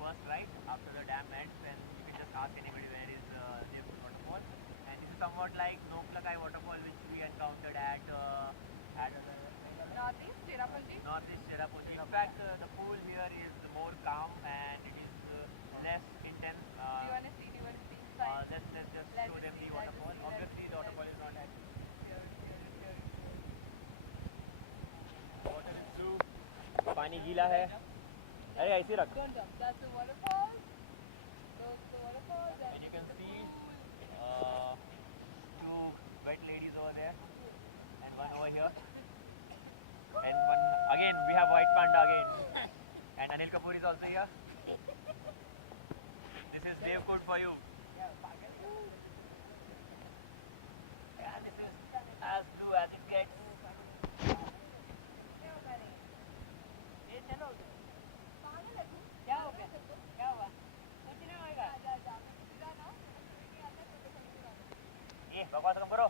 first right after the dam ends, and you can just ask anybody where is Devkul waterfall. And this is somewhat like Noklakai waterfall, which we encountered at Northeast Cherrapunji. Northeast Cherrapunji. In fact, the pool here is more calm and it is less intense. Do you want to see? Inside? Let's just show them the waterfall. Obviously, the waterfall is not at water is blue. पानी गीला है. अरे ऐसे रख. Don't jump. That's the waterfall. Those the waterfall. And you can see two wet ladies over there and one over here. And one again we have white panda again. And Anil Kapoor is also here. This is Devkul for you. And this is as blue as it gets. क्या हो गया? क्या हुआ? कुछ नहीं होएगा. ये बकवास कम करो.